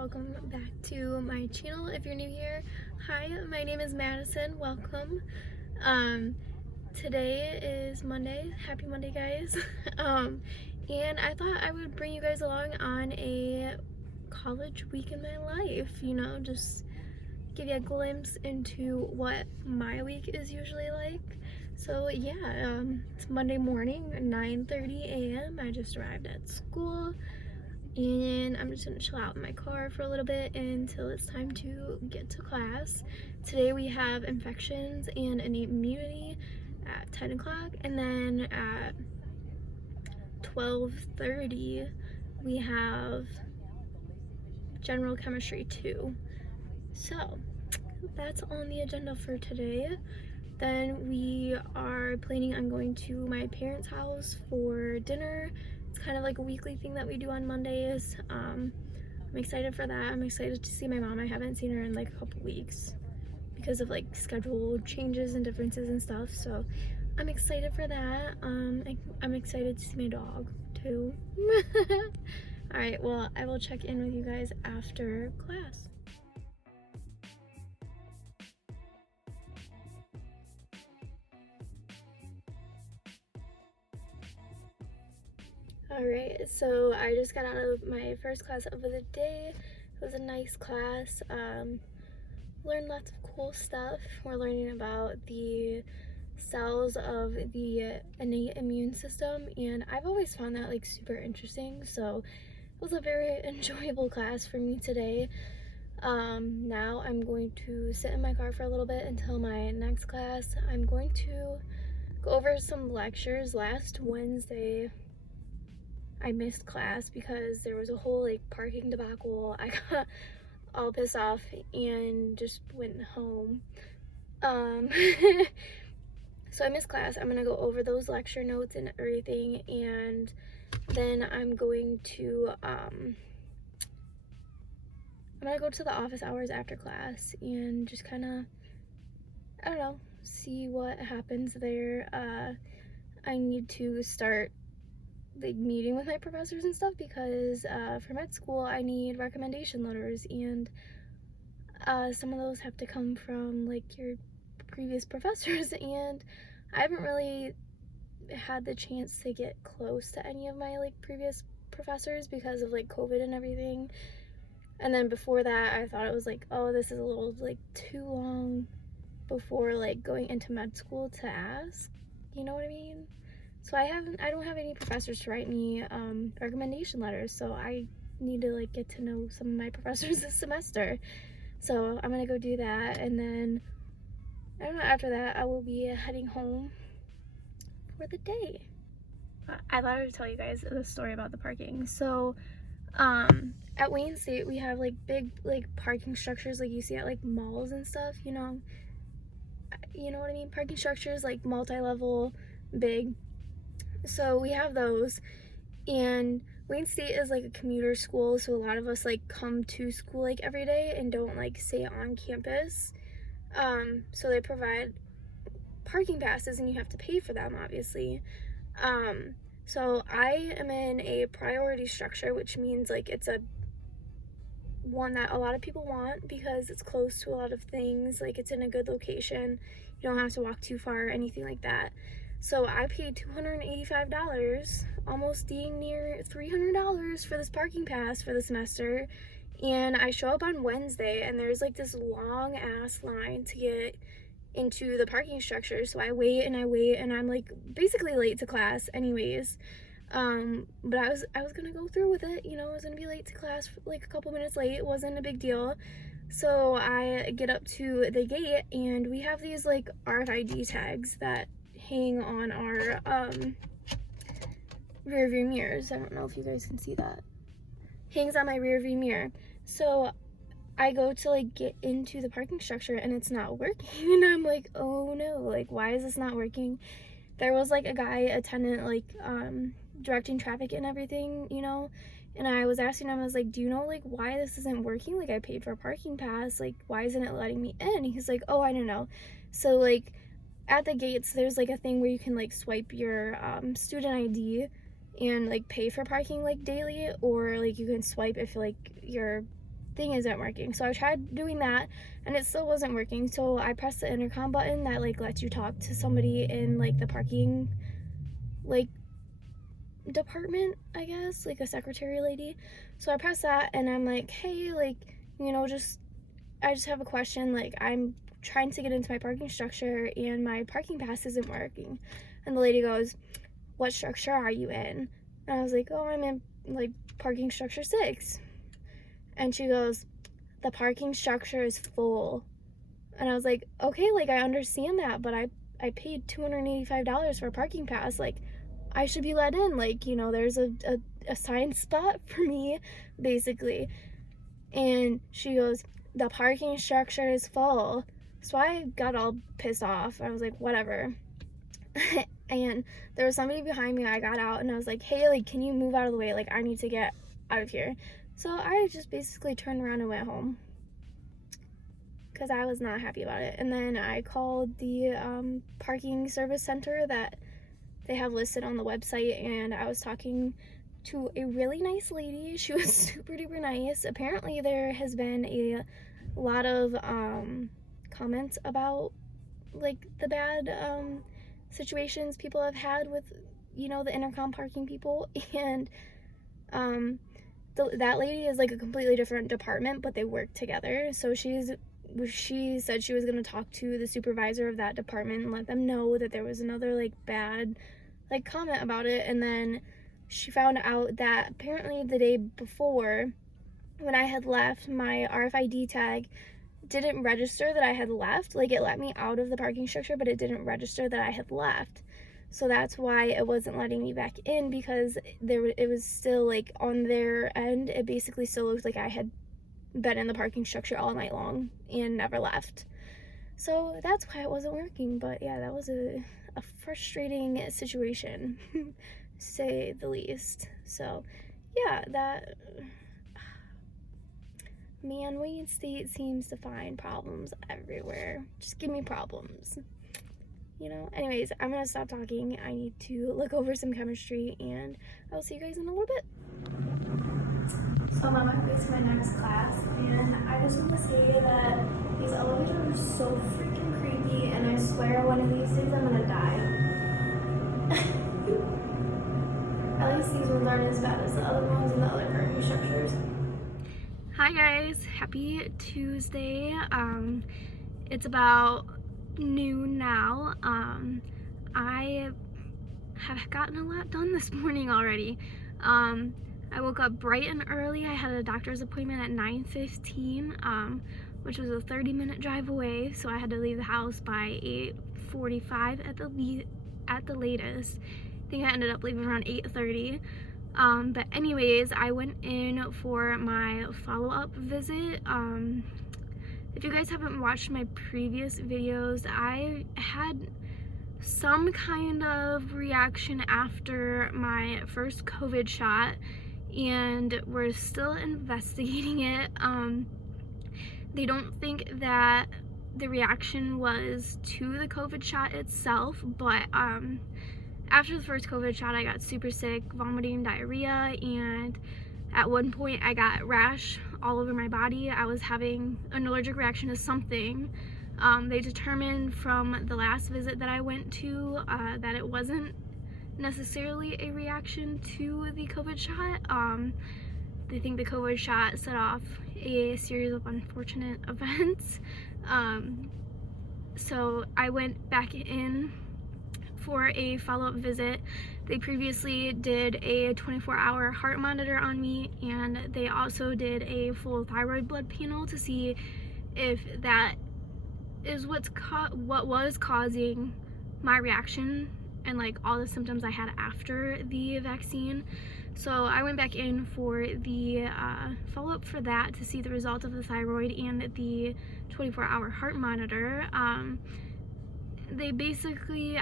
welcome back to my channel. If you're new here, hi, my name is Madison. Welcome. Today is Monday. Happy Monday, guys. And I thought I would bring you guys along on a college week in my life, just give you a glimpse into what my week is usually like. So yeah, it's Monday morning, 9:30 a.m. I just arrived at school. And I'm just gonna chill out in my car for a little bit until it's time to get to class. Today we have infections and innate immunity at 10 o'clock, and then at 12:30 we have general chemistry 2. So that's on the agenda for today. Then we are planning on going to my parents' house for dinner. It's kind of like a weekly thing that we do on Mondays. I'm excited for that. I'm excited to see my mom. I haven't seen her in like a couple weeks because of like schedule changes and differences and stuff. So I'm excited for that. I'm excited to see my dog too. All right, well, I will check in with you guys after class. Alright, so I just got out of my first class of the day. It was a nice class. Learned lots of cool stuff. We're learning about the cells of the innate immune system, and I've always found that like super interesting, so it was a very enjoyable class for me today. Now I'm going to sit in my car for a little bit until my next class. I'm going to go over some lectures. Last Wednesday I missed class because there was a whole like parking debacle. I got all pissed off and just went home. So I missed class. I'm gonna go over those lecture notes and everything, and then I'm going to go to the office hours after class and just kind of, I don't know, see what happens there. I need to start like meeting with my professors and stuff because for med school I need recommendation letters, and some of those have to come from like your previous professors, and I haven't really had the chance to get close to any of my like previous professors because of like COVID and everything. And then before that I thought it was like, oh, this is a little like too long before like going into med school to ask, you know what I mean? So I don't have any professors to write me recommendation letters, so I need to like get to know some of my professors this semester. So I'm gonna go do that, and then I don't know, after that I will be heading home for the day. I thought I would tell you guys the story about the parking. So at Wayne State we have like big like parking structures like you see at like malls and stuff, you know what I mean? Parking structures like multi-level, big. So we have those, and Wayne State is like a commuter school, so a lot of us like come to school like every day and don't like stay on campus. So they provide parking passes and you have to pay for them, obviously. So I am in a priority structure, which means like it's a one that a lot of people want because it's close to a lot of things, like it's in a good location, you don't have to walk too far or anything like that. So I paid $285, almost being near $300 for this parking pass for the semester. And I show up on Wednesday and there's like this long ass line to get into the parking structure. So I wait and I'm like basically late to class anyways. But I was gonna go through with it, I was gonna be late to class, like a couple minutes late. It wasn't a big deal. So I get up to the gate and we have these like RFID tags that hang on our rear view mirrors. I don't know if you guys can see that. Hangs on my rear view mirror. So I go to like get into the parking structure and it's not working, and I'm like, oh no, like why is this not working? There was like a guy attendant like directing traffic and everything, and I was asking him, I was like, do you know like why this isn't working? Like I paid for a parking pass, like why isn't it letting me in? He's like, oh, I don't know. So like at the gates there's like a thing where you can like swipe your student ID and like pay for parking like daily, or like you can swipe if like your thing isn't working. So I tried doing that and it still wasn't working. So I pressed the intercom button that like lets you talk to somebody in like the parking like department, I guess, like a secretary lady. So I pressed that and I'm like, hey, like, you know, I just have a question. Like, I'm trying to get into my parking structure and my parking pass isn't working. And the lady goes, what structure are you in? And I was like, oh, I'm in like parking structure 6. And she goes, the parking structure is full. And I was like, okay, like I understand that, but I paid $285 for a parking pass. Like, I should be let in. Like, you know, there's a assigned spot for me, basically. And she goes, the parking structure is full. So I got all pissed off. I was like, whatever. And there was somebody behind me. I got out and I was like, hey, like, can you move out of the way? Like, I need to get out of here. So I just basically turned around and went home because I was not happy about it. And then I called the parking service center that they have listed on the website, and I was talking to a really nice lady. She was super duper nice. Apparently there has been a lot of comments about like the bad situations people have had with, you know, the intercom parking people. And that lady is like a completely different department, but they work together. So she said she was going to talk to the supervisor of that department and let them know that there was another like bad like comment about it. And then she found out that apparently the day before, when I had left, my RFID tag didn't register that I had left. Like, it let me out of the parking structure, but it didn't register that I had left. So that's why it wasn't letting me back in, because it was still like on their end, it basically still looked like I had been in the parking structure all night long and never left. So that's why it wasn't working. But yeah, that was a frustrating situation, say the least. So yeah, that, man, Wayne State seems to find problems everywhere. Just give me problems, you know. Anyways, I'm gonna stop talking. I need to look over some chemistry, and I'll see you guys in a little bit. So I'm on my way to my next class, and I just want to say that these elevators are so freaking creepy, and I swear one of these days I'm gonna die. At least these ones aren't as bad as the other ones in the other parking structures. Hi guys, happy Tuesday. It's about noon now. I have gotten a lot done this morning already. I woke up bright and early. I had a doctor's appointment at 9:15, which was a 30-minute drive away, so I had to leave the house by 8:45 at the latest. I think I ended up leaving around 8:30. But anyways, I went in for my follow-up visit. If you guys haven't watched my previous videos, I had some kind of reaction after my first COVID shot, and we're still investigating it. They don't think that the reaction was to the COVID shot itself, but after the first COVID shot, I got super sick, vomiting, diarrhea, and at one point I got rash all over my body. I was having an allergic reaction to something. They determined from the last visit that I went to that it wasn't necessarily a reaction to the COVID shot. They think the COVID shot set off a series of unfortunate events. So I went back in for a follow-up visit. They previously did a 24-hour heart monitor on me, and they also did a full thyroid blood panel to see if that is what was causing my reaction and like all the symptoms I had after the vaccine. So I went back in for the follow-up for that to see the result of the thyroid and the 24-hour heart monitor.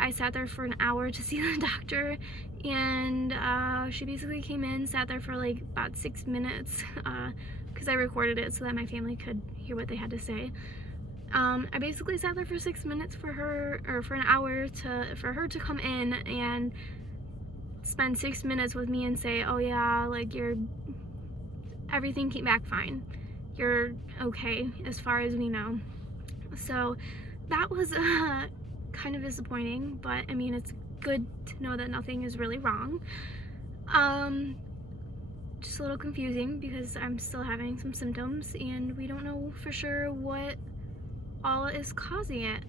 I sat there for an hour to see the doctor, and she basically came in, sat there for like about 6 minutes, because I recorded it so that my family could hear what they had to say. I basically sat there for 6 minutes for an hour for her to come in and spend 6 minutes with me and say, oh yeah, like everything came back fine. you're okay as far as we know. So that was kind of disappointing, but I mean, it's good to know that nothing is really wrong. Just a little confusing because I'm still having some symptoms and we don't know for sure what all is causing it.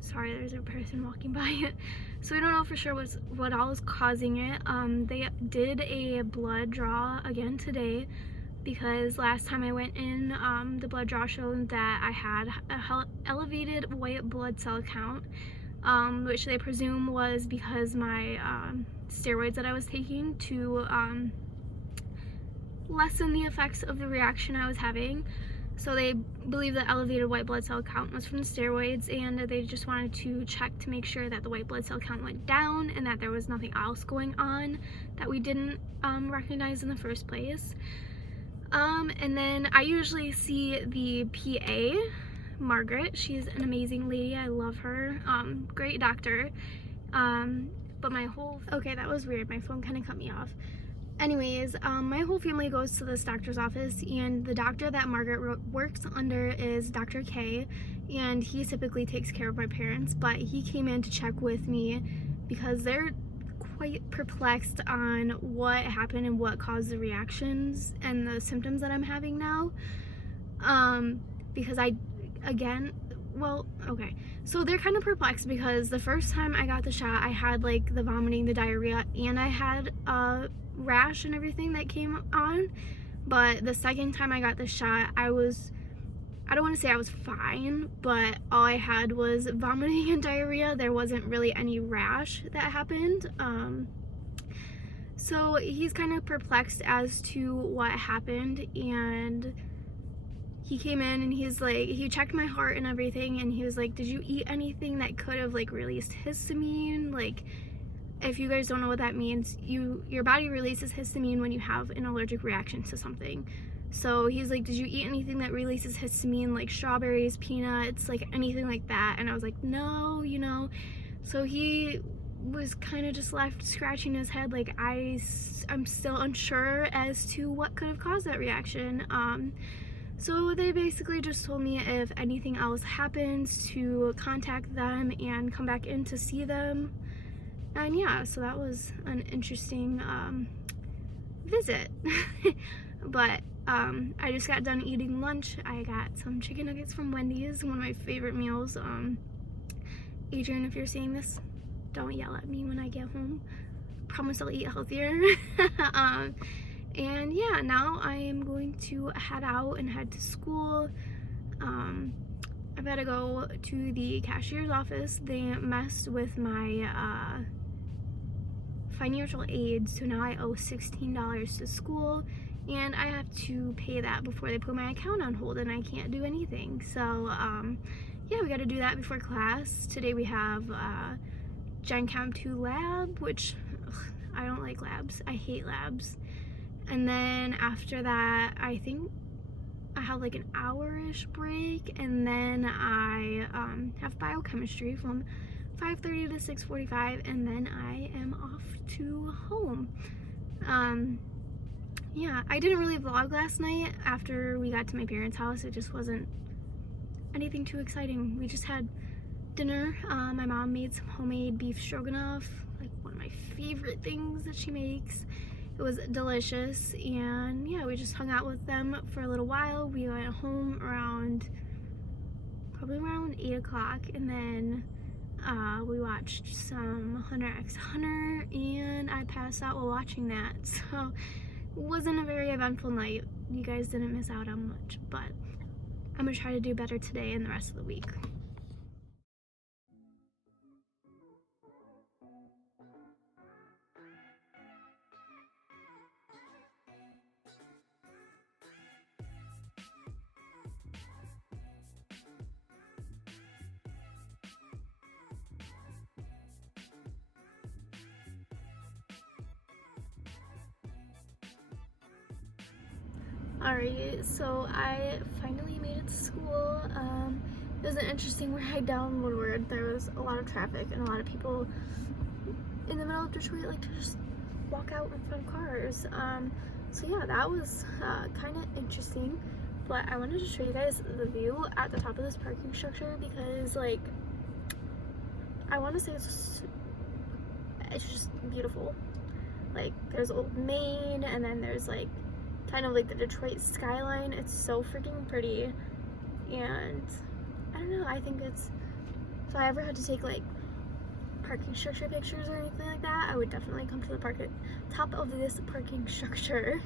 Sorry, there's a person walking by. So we don't know for sure what all is causing it. They did a blood draw again today because last time I went in, the blood draw showed that I had a elevated white blood cell count, which they presume was because my steroids that I was taking to lessen the effects of the reaction I was having. So they believe the elevated white blood cell count was from the steroids, and they just wanted to check to make sure that the white blood cell count went down and that there was nothing else going on that we didn't recognize in the first place. And then I usually see the PA, Margaret. She's an amazing lady. I love her. Great doctor. But my whole... Okay, that was weird. My phone kind of cut me off. Anyways, my whole family goes to this doctor's office, and the doctor that Margaret works under is Dr. K, and he typically takes care of my parents, but he came in to check with me because they're quite perplexed on what happened and what caused the reactions and the symptoms that I'm having now. Because so they're kind of perplexed because the first time I got the shot, I had like the vomiting, the diarrhea, and I had rash and everything that came on. But the second time I got the shot, I don't want to say I was fine, but all I had was vomiting and diarrhea. There wasn't really any rash that happened. So he's kind of perplexed as to what happened, and he came in and he's like, he checked my heart and everything, and he was like, did you eat anything that could have like released histamine? Like, if you guys don't know what that means, your body releases histamine when you have an allergic reaction to something. So he's like, did you eat anything that releases histamine, like strawberries, peanuts, like anything like that? And I was like, no, you know. So he was kind of just left scratching his head, like I'm still unsure as to what could have caused that reaction. So they basically just told me if anything else happens to contact them and come back in to see them. And yeah, so that was an interesting visit. But I just got done eating lunch. I got some chicken nuggets from Wendy's, one of my favorite meals. Adrian, if you're seeing this, don't yell at me when I get home. Promise I'll eat healthier. And yeah, now I am going to head out and head to school. I've got to go to the cashier's office. They messed with my financial aid, so now I owe $16 to school, and I have to pay that before they put my account on hold, and I can't do anything. So yeah, we got to do that before class. Today we have Gen Chem 2 lab, which I don't like labs. I hate labs. And then after that, I think I have like an hour-ish break, and then I have biochemistry from 5:30 to 6:45, and then I am off to home. Yeah, I didn't really vlog last night after we got to my parents' house. It just wasn't anything too exciting. We just had dinner. My mom made some homemade beef stroganoff, like one of my favorite things that she makes. It was delicious, and yeah, we just hung out with them for a little while. We went home probably around 8 o'clock, and then we watched some Hunter x Hunter, and I passed out while watching that. So it wasn't a very eventful night. You guys didn't miss out on much, but I'm gonna try to do better today and the rest of the week. Alright, so I finally made it to school. It was an interesting ride down Woodward. There was a lot of traffic and a lot of people in the middle of Detroit like to just walk out in front of cars. So yeah, that was kind of interesting. But I wanted to show you guys the view at the top of this parking structure because, like, I want to say it's just beautiful. Like, there's Old Main, and then there's like kind of like the Detroit skyline. It's so freaking pretty, and I don't know, I think it's, if I ever had to take like parking structure pictures or anything like that, I would definitely come to the top of this parking structure.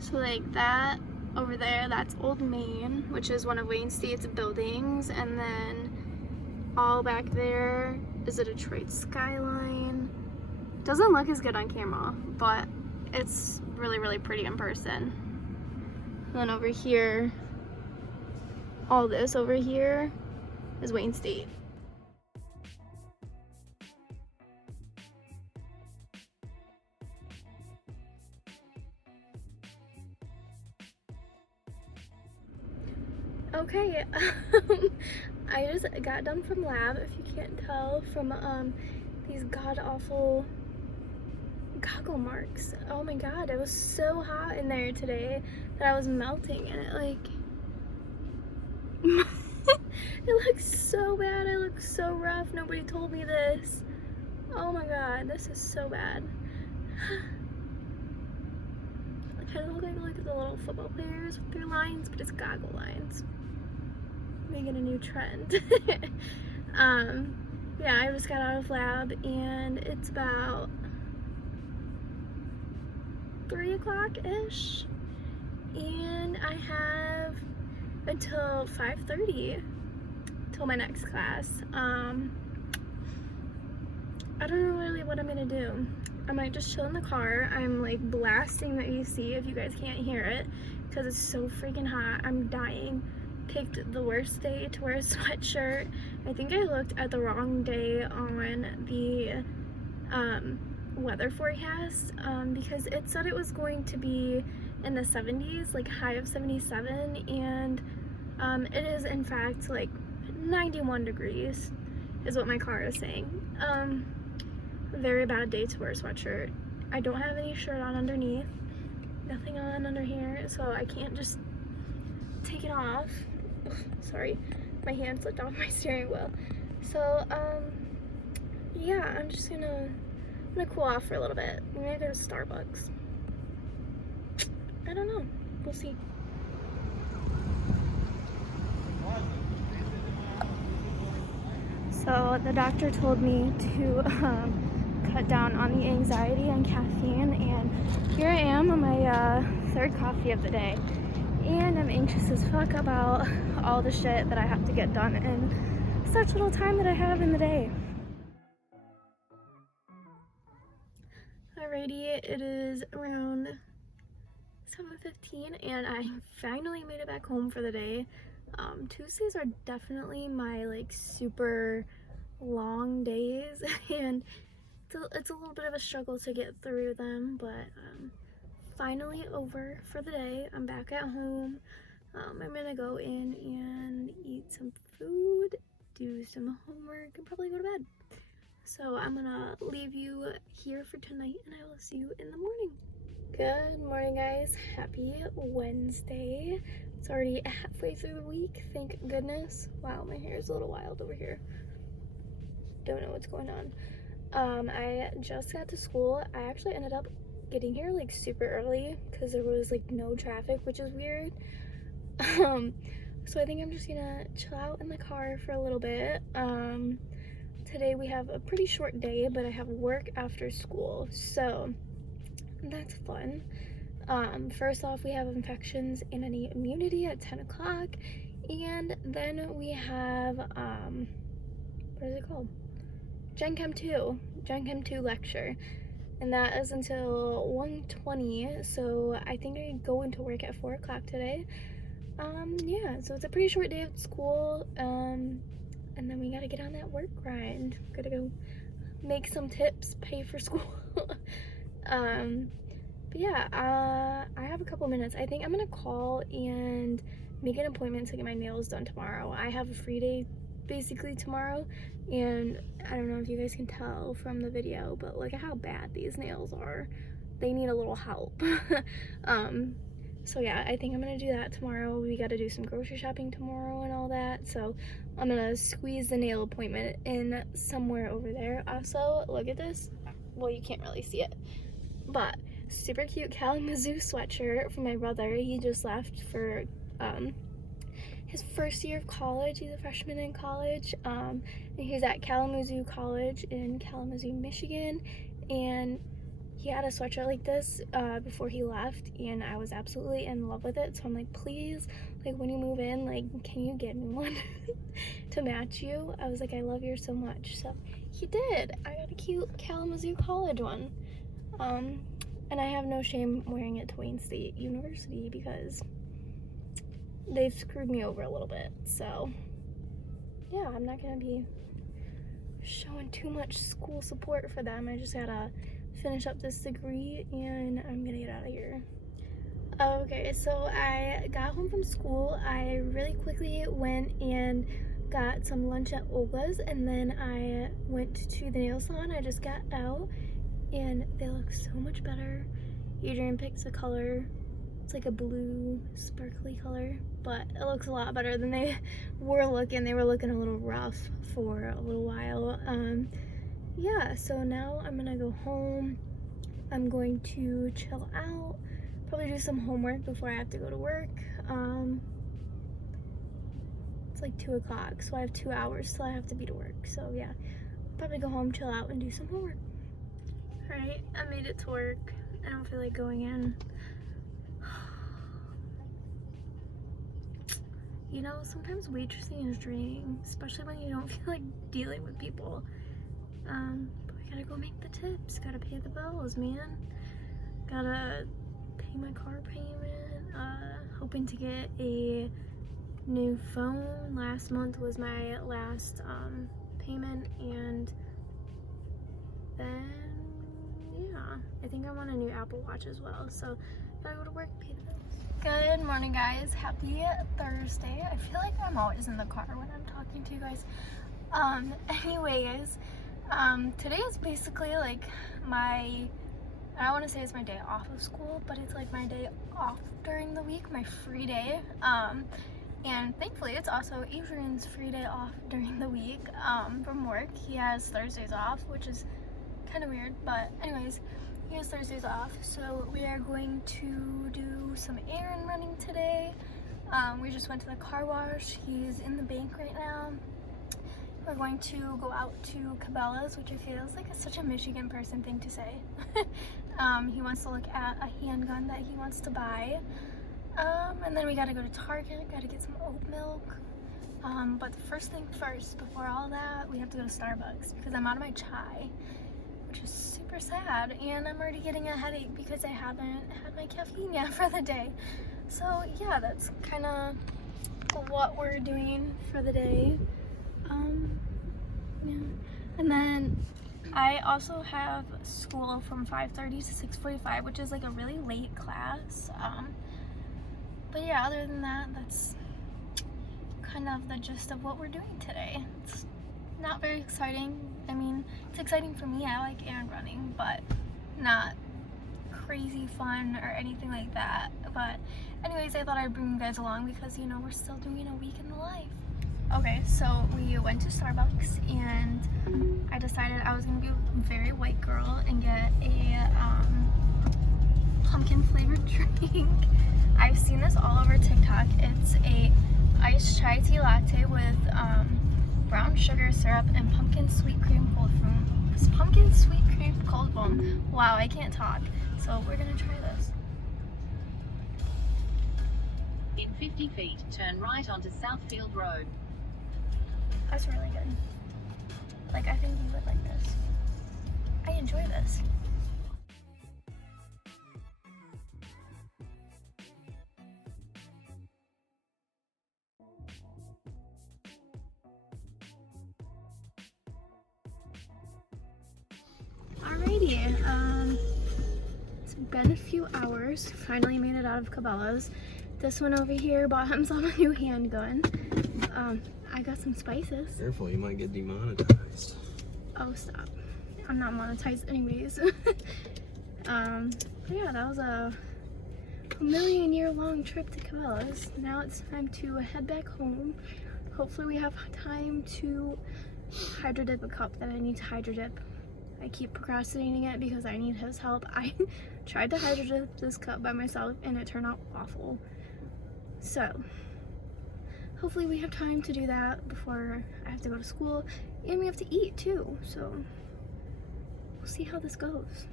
So like that over there, that's Old Main, which is one of Wayne State's buildings, and then all back there is the Detroit skyline. Doesn't look as good on camera, but it's really, really pretty in person. And then over here, all this over here is Wayne State. Okay, I just got done from lab, if you can't tell from these god-awful goggle marks. Oh my god, it was so hot in there today that I was melting, and it like it looks so bad. I look so rough. Nobody told me this. Oh my god, this is so bad. I kind of look like the little football players with their lines, but it's goggle lines. Making a new trend. Yeah, I just got out of lab and it's about 3 o'clock-ish, and I have until 5:30 till my next class. I don't know really what I'm gonna do. I might just chill in the car. I'm like blasting the AC if you guys can't hear it because it's so freaking hot. I'm dying. Picked the worst day to wear a sweatshirt. I think I looked at the wrong day on the weather forecast because it said it was going to be in the 70s, like high of 77, and it is in fact like 91 degrees is what my car is saying. Very bad day to wear a sweatshirt. I don't have any shirt on underneath, nothing on under here, so I can't just take it off. Sorry, my hand slipped off my steering wheel. So yeah, I'm gonna cool off for a little bit. I'm gonna go to Starbucks. I don't know, we'll see. So the doctor told me to cut down on the anxiety and caffeine, and here I am on my third coffee of the day. And I'm anxious as fuck about all the shit that I have to get done in such little time that I have in the day. Alrighty, it is around 7:15 and I finally made it back home for the day. Tuesdays are definitely my like super long days and it's a little bit of a struggle to get through them, but finally over for the day. I'm back at home. I'm gonna go in and eat some food, do some homework, and probably go to bed. So I'm gonna leave you here for tonight, and I will see you in the morning. Good morning, guys. Happy Wednesday. It's already halfway through the week, thank goodness. Wow, my hair is a little wild over here. Don't know what's going on. I just got to school. I actually ended up getting here like super early because there was like no traffic, which is weird. So I think I'm just gonna chill out in the car for a little bit. Today we have a pretty short day, but I have work after school, so that's fun. First off, we have infections and any immunity at 10 o'clock, and then we have what is it called? Gen Chem 2 lecture, and that is until 1:20, so I think I go into work at 4 o'clock today. Yeah, so it's a pretty short day of school, and then we gotta get on that work grind. Gotta go make some tips, pay for school. But yeah, I have a couple minutes. I think I'm gonna call and make an appointment to get my nails done tomorrow. I have a free day basically tomorrow, and I don't know if you guys can tell from the video, but look at how bad these nails are. they need a little help. So yeah, I think I'm gonna do that tomorrow. We gotta do some grocery shopping tomorrow and all that. So I'm gonna squeeze the nail appointment in somewhere over there. Also, look at this. Well, you can't really see it, but super cute Kalamazoo sweatshirt from my brother. He just left for his first year of college. He's a freshman in college. And he's at Kalamazoo College in Kalamazoo, Michigan. And he had a sweatshirt like this before he left, and I was absolutely in love with it. So I'm like, please, like when you move in, like, can you get me one to match you? I was like, I love yours so much. So he did. I got a cute Kalamazoo College one. And I have no shame wearing it to Wayne State University because they've screwed me over a little bit. So yeah, I'm not gonna be showing too much school support for them. I just gotta finish up this degree and I'm gonna get out of here. Okay, so I got home from school. I really quickly went and got some lunch at Olga's, and then I went to the nail salon. I just got out and they look so much better. Adrian picked the color. It's like a blue sparkly color, but it looks a lot better than they were looking. They were looking a little rough for a little while. Yeah, so now I'm gonna go home. I'm going to chill out, probably do some homework before I have to go to work. It's like 2 o'clock, so I have 2 hours till I have to be to work. So yeah, probably go home, chill out, and do some homework. All right, I made it to work. I don't feel like going in. You know, sometimes waitressing is draining, especially when you don't feel like dealing with people. But we gotta go make the tips, gotta pay the bills, man. Gotta pay my car payment, hoping to get a new phone. Last month was my last payment, and then yeah, I think I want a new Apple Watch as well. So gotta go to work, pay the bills. Good morning, guys. Happy Thursday. I feel like I'm always in the car when I'm talking to you guys. Anyways, today is basically like I don't want to say it's my day off of school, but it's like my day off during the week, my free day. And thankfully it's also Adrian's free day off during the week from work. He has Thursdays off, which is kind of weird, but anyways, he has Thursdays off. So we are going to do some errand running today. We just went to the car wash. He's in the bank right now. We're going to go out to Cabela's, which I feel is like such a Michigan person thing to say. He wants to look at a handgun that he wants to buy. And then we gotta go to Target, gotta get some oat milk. But the first thing first, before all that, we have to go to Starbucks because I'm out of my chai, which is super sad. And I'm already getting a headache because I haven't had my caffeine yet for the day. So yeah, that's kind of what we're doing for the day. Yeah. And then I also have school from 5:30 to 6:45, which is like a really late class. But yeah, other than that, that's kind of the gist of what we're doing today. It's not very exciting. I mean, it's exciting for me. I like errand running, but not crazy fun or anything like that. But anyways, I thought I'd bring you guys along because, you know, we're still doing a week in the life. Okay, so we went to Starbucks and I decided I was gonna be a very white girl and get a pumpkin flavored drink. I've seen this all over TikTok. It's a iced chai tea latte with brown sugar syrup and pumpkin sweet cream cold foam. It's pumpkin sweet cream cold foam. Wow, I can't talk. So we're gonna try this. In 50 feet, turn right onto Southfield Road. That's really good. Like, I think you would like this. I enjoy this. Alrighty, it's been a few hours. Finally made it out of Cabela's. This one over here bought himself a new handgun. I got some spices. Careful, you might get demonetized. Oh, stop. I'm not monetized anyways. But yeah, that was a million-year-long trip to Cabela's. Now it's time to head back home. Hopefully we have time to hydro dip a cup that I need to hydro dip. I keep procrastinating it because I need his help. I tried to hydro dip this cup by myself and it turned out awful. So hopefully we have time to do that before I have to go to school, and we have to eat too, so we'll see how this goes.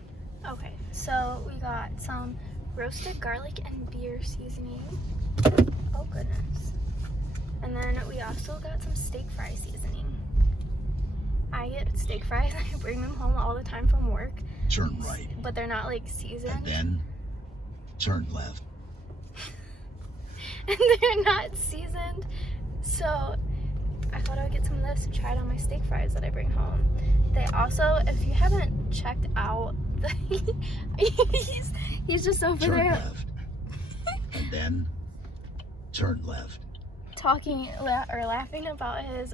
Okay, so we got some roasted garlic and beer seasoning. Oh goodness. And then we also got some steak fry seasoning. I get steak fries, I bring them home all the time from work. Turn right. But they're not like seasoned. And then turn left. And they're not seasoned. So I thought I would get some of this to try it on my steak fries that I bring home. They also, if you haven't checked out he's just over turn there left. And then turn left. talking or laughing about his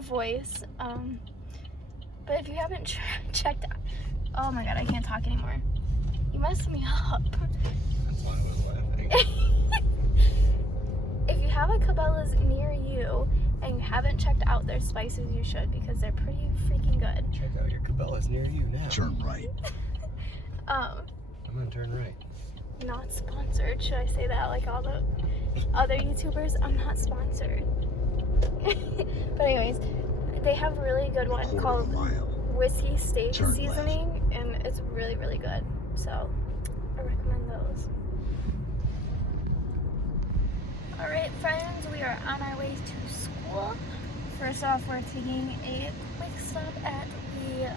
voice. But if you haven't checked out, oh my god, I can't talk anymore. You messed me up. That's why I was laughing. If you have a Cabela's near you and you haven't checked out their spices, you should, because they're pretty freaking good. Check out your Cabela's near you now. Turn right. I'm gonna turn right. Not sponsored. Should I say that like all the other YouTubers? I'm not sponsored. But anyways, they have a really good one Quarter called mile. whiskey steak Turn seasoning, and it's really, really good. So I recommend those. All right, friends, we are on our way to school. First off, we're taking a quick stop at the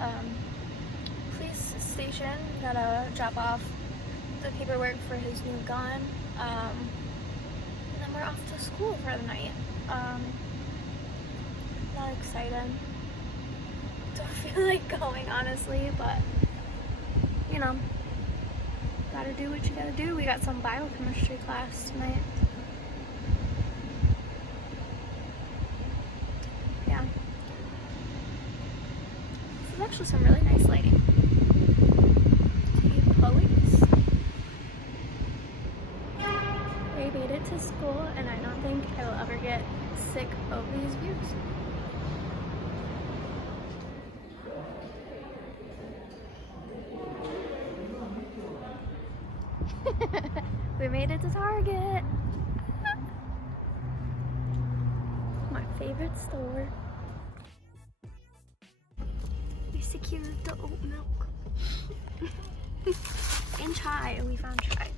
police station. We gotta drop off the paperwork for his new gun. And then we're off to school for the night. Not excited. Don't feel like going, honestly, but you know, gotta do what you gotta do. We got some biochemistry class tonight. Yeah. This is actually some really nice lighting. See police. We made it to school, and I don't think I will ever get sick of these views. We made it to Target. My favorite store. We secured the oat milk. And chai. We found chai.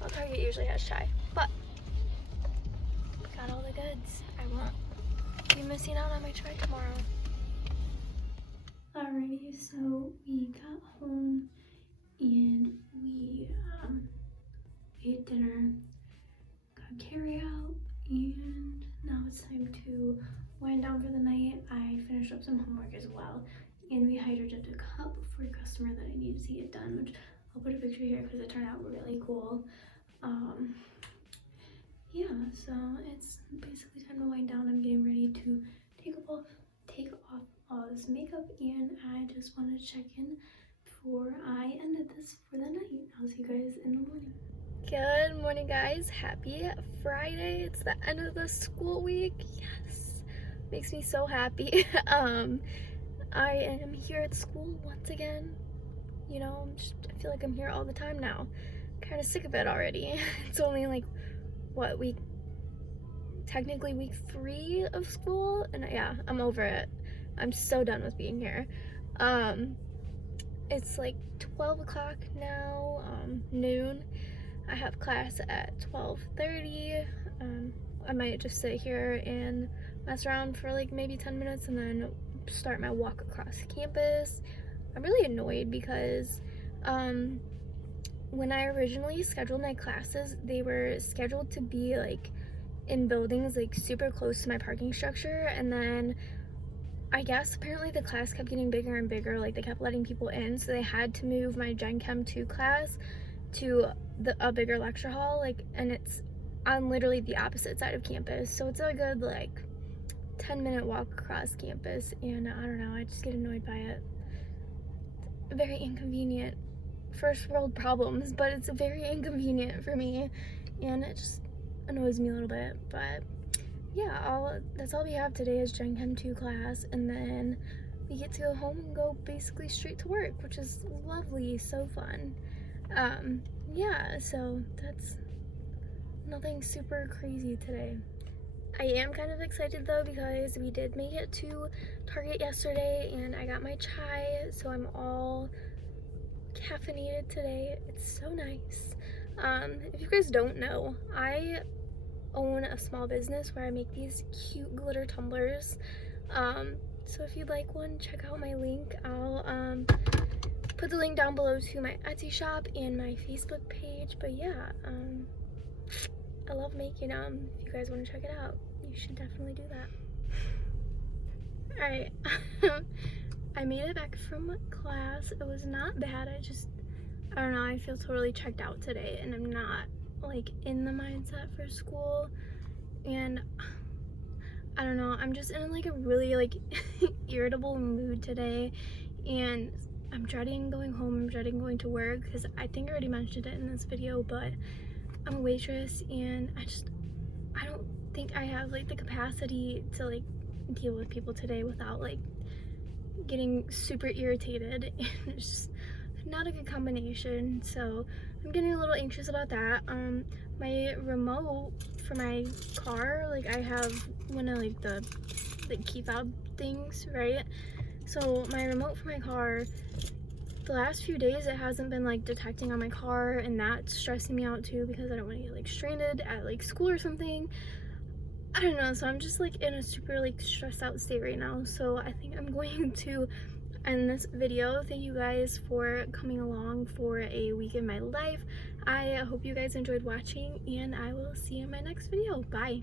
Well, Target usually has chai, but we got all the goods. I won't be missing out on my chai tomorrow. Alrighty, so we got home and we ate dinner, got carry out, and now it's time to wind down for the night. I finished up some homework as well, and we hydro dipped a cup for a customer that I needed to get done, which I'll put a picture here because it turned out really cool. Yeah, so it's basically time to wind down. I'm getting ready to take off all this makeup, and I just wanted to check in before I ended this for the night. I'll see you guys in the morning. Good morning, guys. Happy Friday. It's the end of the school week. Yes, makes me so happy. I am here at school once again. You know, I feel like I'm here all the time now. Kind of sick of it already. It's only like, what, technically week 3 of school, and yeah, I'm over it. I'm so done with being here. It's like 12 o'clock now, noon. I have class at 12:30. I might just sit here and mess around for like maybe 10 minutes and then start my walk across campus. I'm really annoyed because when I originally scheduled my classes, they were scheduled to be like in buildings like super close to my parking structure, and then I guess apparently the class kept getting bigger and bigger, like they kept letting people in, so they had to move my Gen Chem 2 class to a bigger lecture hall, like, and it's on literally the opposite side of campus, so it's a good like 10-minute walk across campus, and I don't know, I just get annoyed by it. very inconvenient. First world problems, but it's very inconvenient for me, and it just annoys me a little bit. But yeah, that's all we have today is Gen Chem 2 class, and then we get to go home and go basically straight to work, which is lovely, so fun. Yeah, so that's nothing super crazy today. I am kind of excited though because we did make it to Target yesterday and I got my chai, so I'm all caffeinated today. It's so nice. If you guys don't know, I own a small business where I make these cute glitter tumblers. So if you'd like one, check out my link. I'll put the link down below to my Etsy shop and my Facebook page. But yeah, I love making them. If you guys want to check it out, you should definitely do that. Alright, I made it back from class. It was not bad. I don't know, I feel totally checked out today and I'm not like in the mindset for school, and I don't know, I'm just in like a really like irritable mood today, and I'm dreading going home. I'm dreading going to work because I think I already mentioned it in this video, but I'm a waitress and I don't think I have like the capacity to like deal with people today without like getting super irritated, and it's just not a good combination. So I'm getting a little anxious about that. My remote for my car, like I have one of like the key fob things, right? So my remote for my car, the last few days it hasn't been like detecting on my car, and that's stressing me out too because I don't want to get like stranded at like school or something. I don't know, so I'm just like in a super like stressed out state right now. So I think I'm going to end this video. Thank you guys for coming along for a week in my life. I hope you guys enjoyed watching, and I will see you in my next video. Bye.